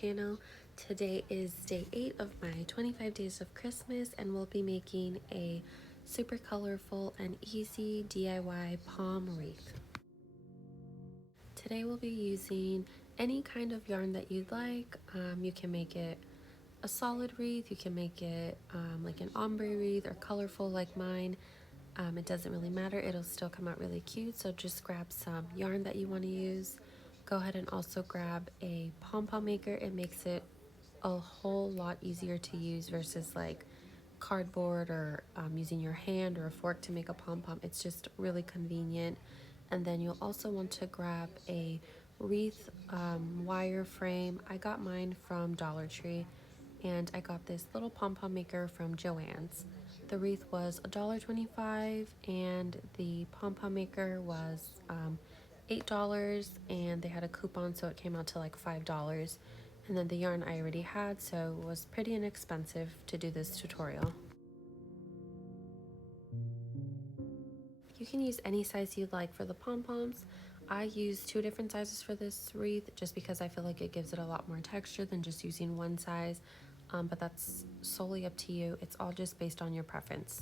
channel. Today is day 8 of my 25 days of Christmas, and we'll be making a super colorful and easy DIY palm wreath. Today we'll be using any kind of yarn that you'd like. You can make it a solid wreath, you can make it like an ombre wreath or colorful like mine. It doesn't really matter, it'll still come out really cute. So just grab some yarn that you want to use. Go ahead and also grab a pom-pom maker. It makes it a whole lot easier to use versus like cardboard or using your hand or a fork to make a pom-pom. It's just really convenient. And then you'll also want to grab a wreath wire frame. I got mine from Dollar Tree, and I got this little pom-pom maker from Joann's. The wreath was $1.25 and the pom-pom maker was $8, and they had a coupon, so it came out to like $5. And then the yarn I already had, so it was pretty inexpensive to do this tutorial. You can use any size you'd like for the pom-poms. I use 2 different sizes for this wreath just because I feel like it gives it a lot more texture than just using one size, but that's solely up to you. It's all just based on your preference.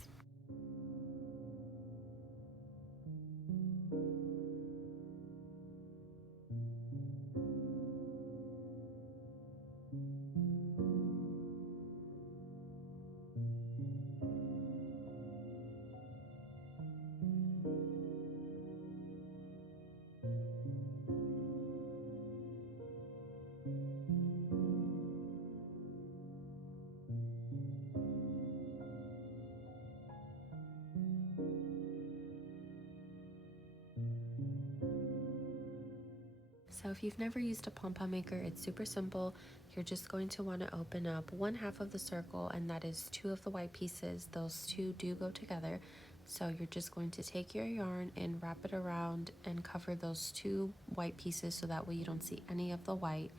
So if you've never used a pom-pom maker, it's super simple. You're just going to want to open up 1/2 of the circle, and that is 2 of the white pieces. Those 2 do go together. So you're just going to take your yarn and wrap it around and cover those 2 white pieces so that way you don't see any of the white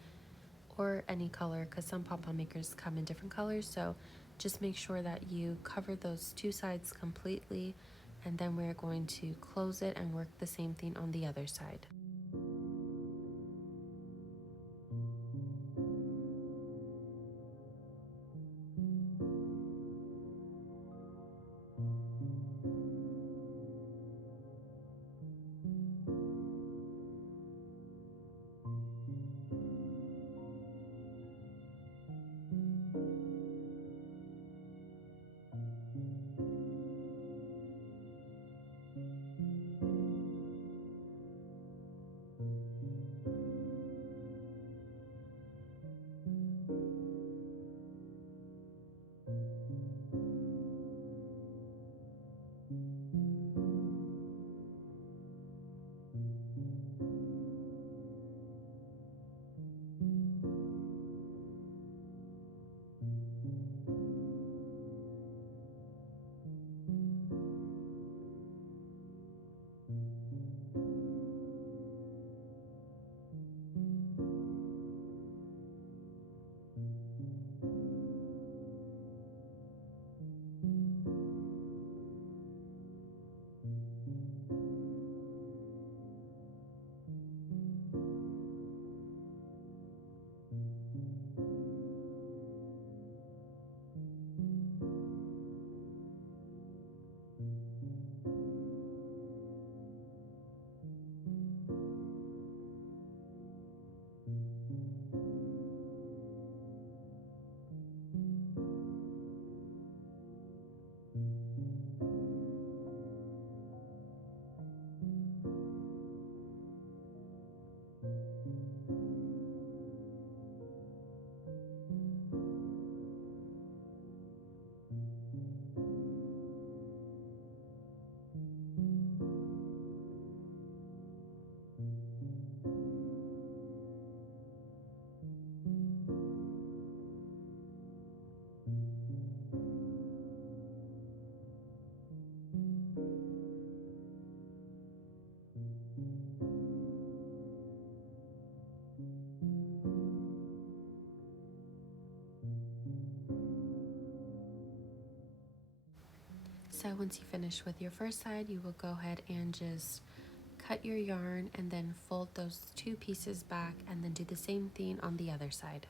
or any color, because some pom-pom makers come in different colors. So just make sure that you cover those 2 sides completely, and then we're going to close it and work the same thing on the other side. So once you finish with your first side, you will go ahead and just cut your yarn and then fold those 2 pieces back, and then do the same thing on the other side.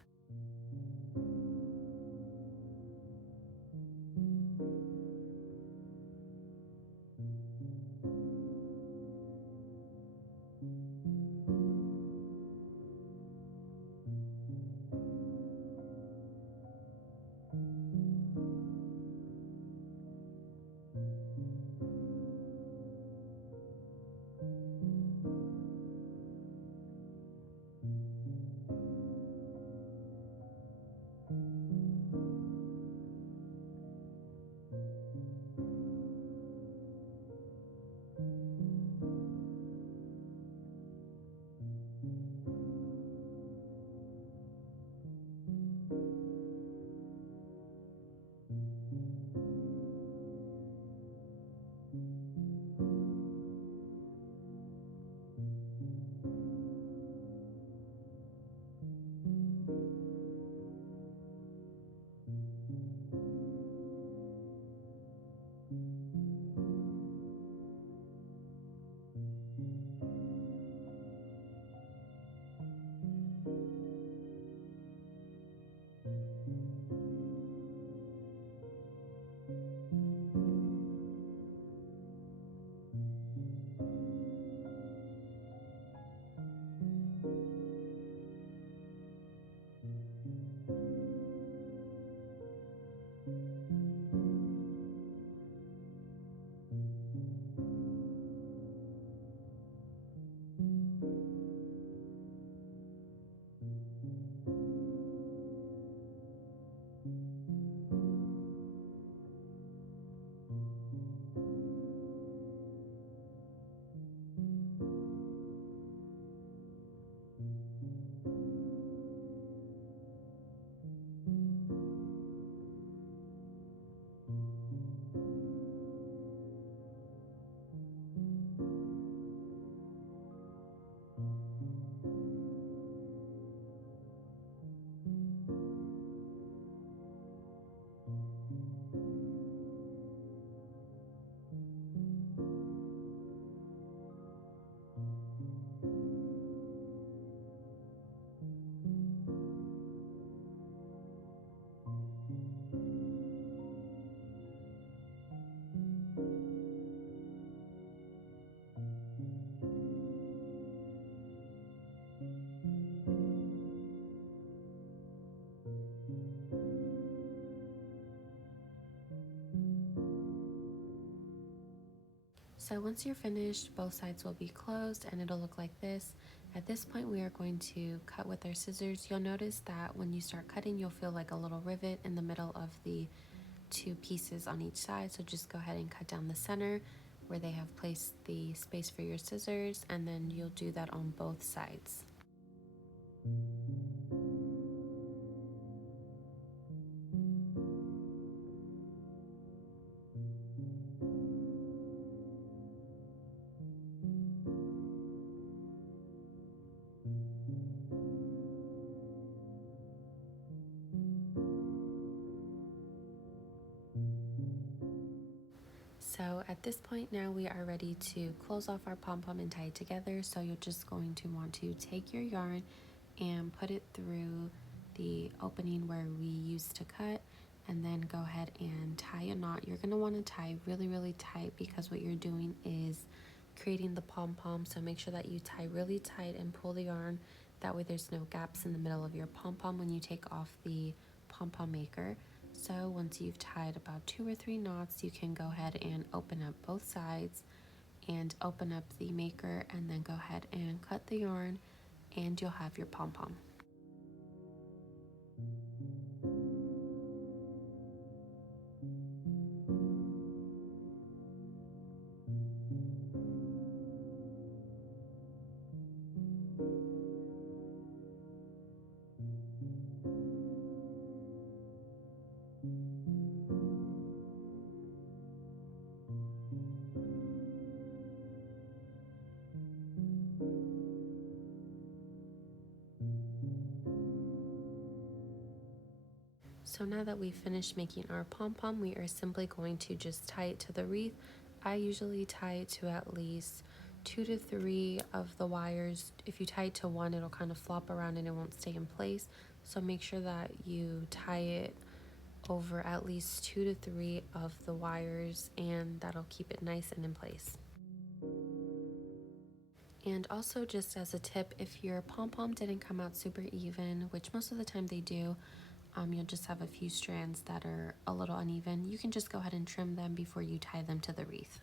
So once you're finished, both sides will be closed and it'll look like this. At this point, we are going to cut with our scissors. You'll notice that when you start cutting, you'll feel like a little rivet in the middle of the two pieces on each side. So just go ahead and cut down the center where they have placed the space for your scissors, and then you'll do that on both sides. So at this point now we are ready to close off our pom-pom and tie it together. So you're just going to want to take your yarn and put it through the opening where we used to cut, and then go ahead and tie a knot. You're going to want to tie really tight because what you're doing is creating the pom-pom. So make sure that you tie really tight and pull the yarn. That way there's no gaps in the middle of your pom-pom when you take off the pom-pom maker. So once you've tied about 2 or 3 knots, you can go ahead and open up both sides and open up the maker, and then go ahead and cut the yarn and you'll have your pom-pom. So now that we've finished making our pom-pom, we are simply going to just tie it to the wreath. I usually tie it to at least 2 to 3 of the wires. If you tie it to one, it'll kind of flop around and it won't stay in place. So make sure that you tie it over at least 2 to 3 of the wires, and that'll keep it nice and in place. And also, just as a tip, if your pom-pom didn't come out super even, which most of the time they do, you'll just have a few strands that are a little uneven. You can just go ahead and trim them before you tie them to the wreath.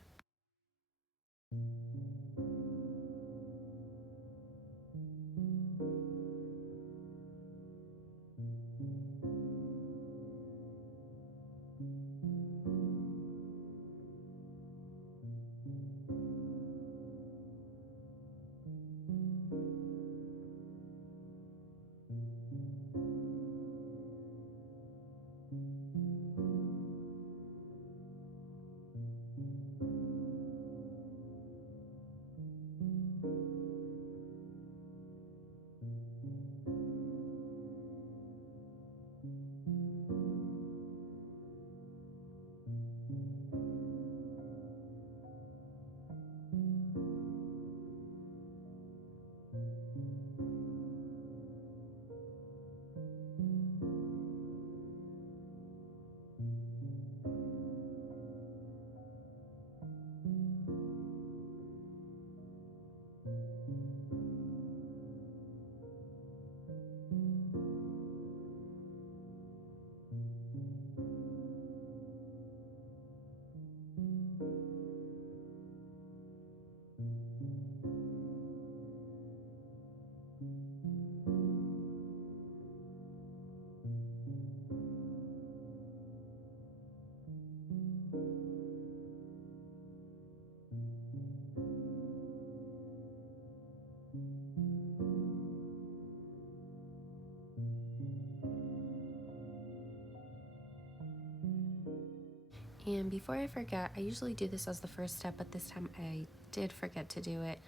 And before I forget, I usually do this as the first step, but this time I did forget to do it.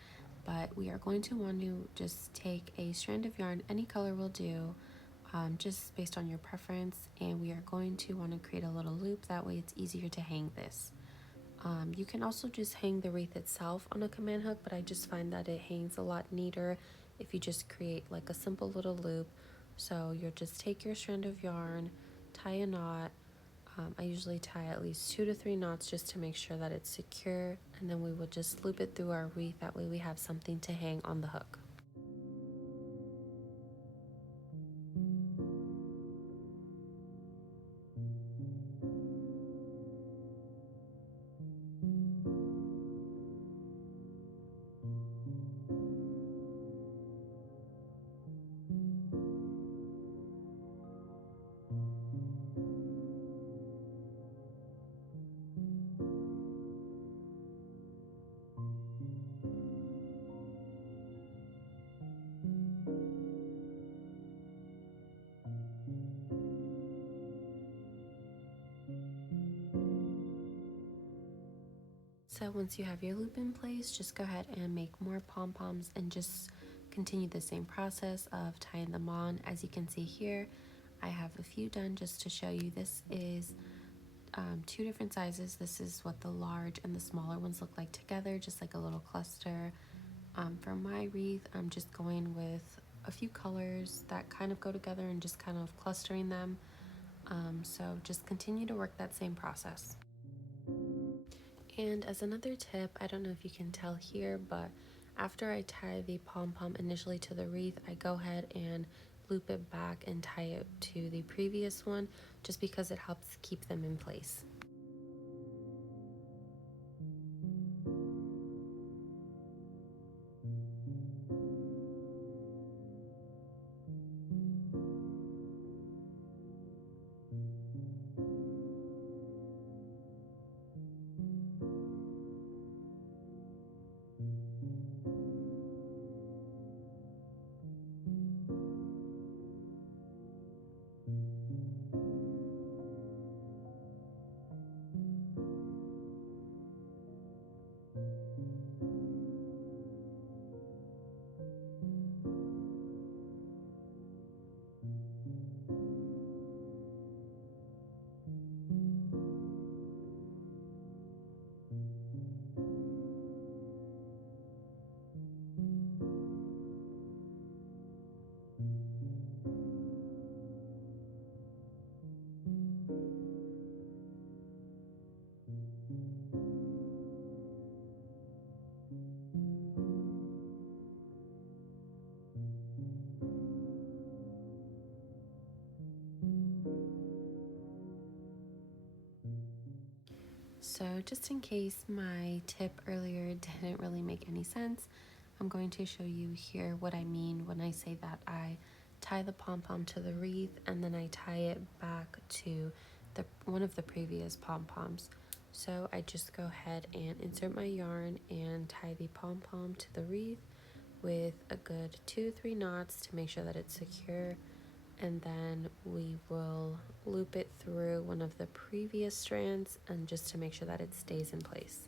But we are going to want to just take a strand of yarn, any color will do, just based on your preference, and we are going to want to create a little loop. That way it's easier to hang this. You can also just hang the wreath itself on a command hook, but I just find that it hangs a lot neater if you just create like a simple little loop. So you'll just take your strand of yarn, tie a knot. I usually tie at least 2 to 3 knots just to make sure that it's secure, and then we will just loop it through our wreath. That way we have something to hang on the hook. So once you have your loop in place, just go ahead and make more pom-poms and just continue the same process of tying them on. As you can see here, I have a few done just to show you. This is 2 different sizes. This is what the large and the smaller ones look like together, just like a little cluster. For my wreath, I'm just going with a few colors that kind of go together and just kind of clustering them. So just continue to work that same process. And as another tip, I don't know if you can tell here, but after I tie the pom-pom initially to the wreath, I go ahead and loop it back and tie it to the previous one, just because it helps keep them in place. So just in case my tip earlier didn't really make any sense, I'm going to show you here what I mean when I say that I tie the pom-pom to the wreath and then I tie it back to one of the previous pom-poms. So I just go ahead and insert my yarn and tie the pom-pom to the wreath with a good 2 to 3 knots to make sure that it's secure, and then we will loop it through one of the previous strands and just to make sure that it stays in place.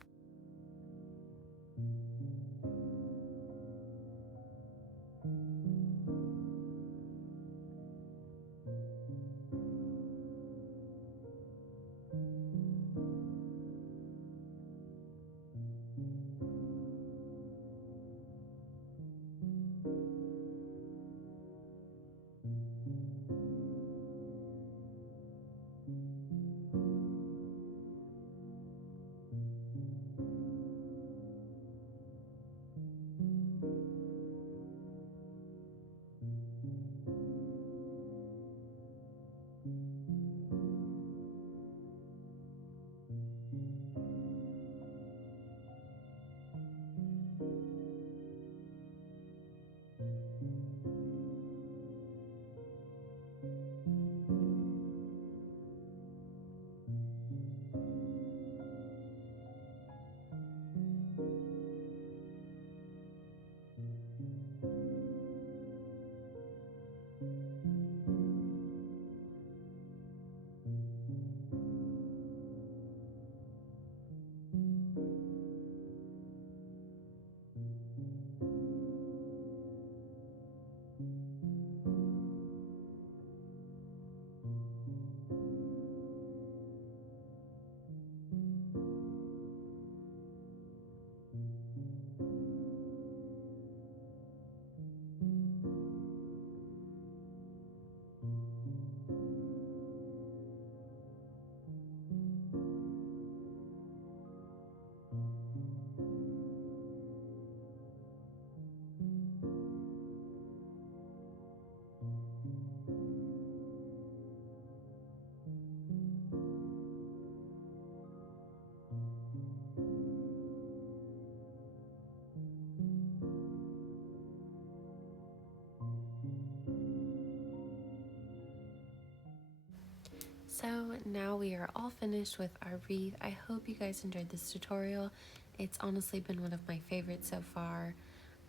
So now we are all finished with our wreath. I hope you guys enjoyed this tutorial. It's honestly been one of my favorites so far.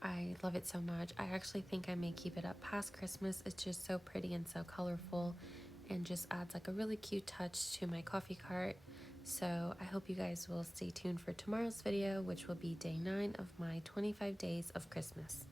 I love it so much. I actually think I may keep it up past Christmas. It's just so pretty and so colorful and just adds like a really cute touch to my coffee cart. So I hope you guys will stay tuned for tomorrow's video, which will be day 9 of my 25 days of Christmas.